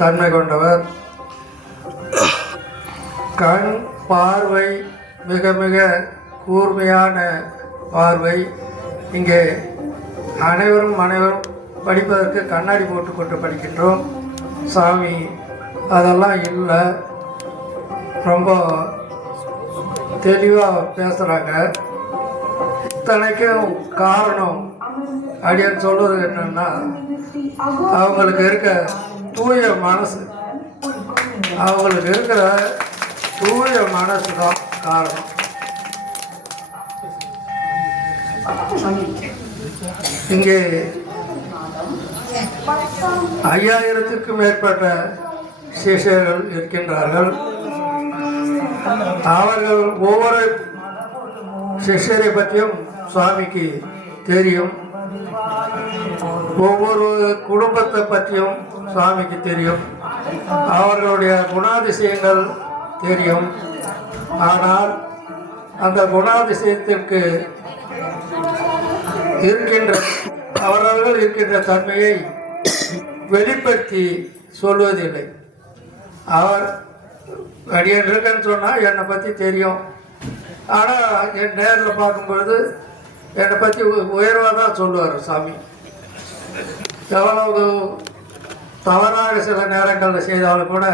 தன்மை கொண்டவர். கண் பார்வை மிக மிக கூர்மையான பார்வை. இங்கே அனைவரும் படிப்பதற்கு கண்ணாடி போட்டுக்கொண்டு படிக்கின்றோம். சாமி அதெல்லாம் இல்லை, ரொம்ப தெளிவாக பேசுகிறாங்க. இத்தனைக்கும் காரணம் அப்படின்னு சொல்வது என்னன்னா, அவங்களுக்கு இருக்க தூய மனசு, அவங்களுக்கு இருக்கிற தூய மனசு தான் காரணம். இங்கே 5000க்கும் மேற்பட்ட சிஷ்யர்கள் இருக்கின்றார்கள். அவர்கள் ஒவ்வொரு சிஷ்யரை பற்றியும் சுவாமிக்கு தெரியும். ஒவ்வொரு குடும்பத்தை பற்றியும் சுவாமிக்கு தெரியும். அவர்களுடைய குணாதிசயங்கள் தெரியும். ஆனால் அந்த குணாதிசயத்திற்கு அவர்கள் இருக்கின்ற தன்மையை வெளிப்படுத்தி சொல்வதில்லை. அவர் அடியன் இருக்குன்னு சொன்னால் என்னை பற்றி தெரியும், ஆனால் என் நேரில் பார்க்கும்பொழுது என்னை பற்றி உயர்வாக தான் சொல்லுவார் சாமி. எவ்வளவு தவறாக சில நேரங்களில் செய்தாலும் கூட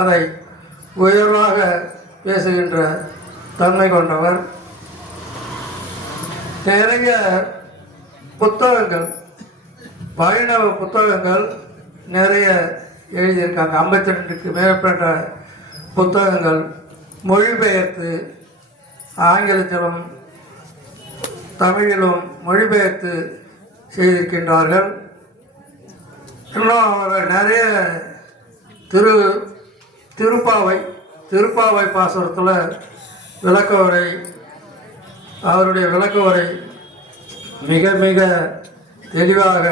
அதை உயர்வாக பேசுகின்ற தன்மை கொண்டவர். நிறைய புத்தகங்கள், வைணவ புத்தகங்கள் நிறைய எழுதியிருக்காங்க. 52க்கு மேற்பட்ட புத்தகங்கள் மொழிபெயர்த்து ஆங்கிலத்திலும் தமிழிலும் மொழிபெயர்த்து செய்திருக்கின்றார்கள். இன்னும் அவர் நிறைய திருப்பாவை பாசுரத்தில் அவருடைய விளக்க உரை மிக மிக தெளிவாக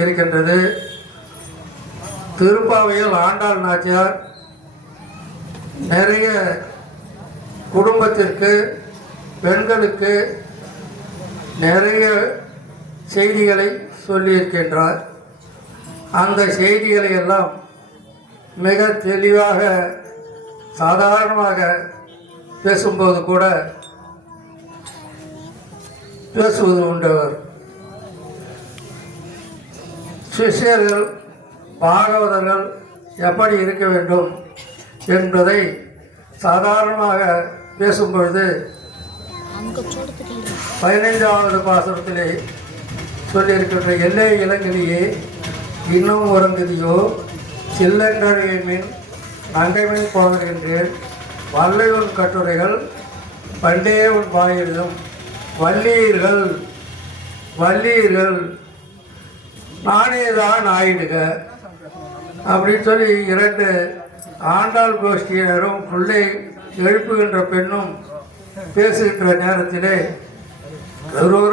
இருக்கின்றது. திருப்பாவையில் ஆண்டாள் நாச்சியார் நிறைய குடும்பத்திற்கு, பெண்களுக்கு நிறைய செய்திகளை சொல்லியிருக்கின்றார். அந்த செய்திகளை எல்லாம் மிக தெளிவாக சாதாரணமாக பேசும்போது கூட பேசுவது உண்டவர். சிஷ்யர்கள், பாகவதர்கள் எப்படி இருக்க வேண்டும் என்பதை சாதாரணமாக பேசும்பொழுது 15வது பாசுரத்திலே சொல்லியிருக்கின்ற எல்லை இளங்கிலேயே இன்னும் உறங்குதியோ சில்லென்றறிய மீன் அங்கைமின் போகின்றேன் வல்லையுன் கட்டுரைகள் பண்டே உன் வாயிலும் வள்ளீர்கள் நானேதான் ஆயிடுக அப்படின்னு சொல்லி 2 ஆண்டாள் கோஷ்டியினரும் பிள்ளை எழுப்புகின்ற பெண்ணும் பேசுகின்ற நேரத்திலே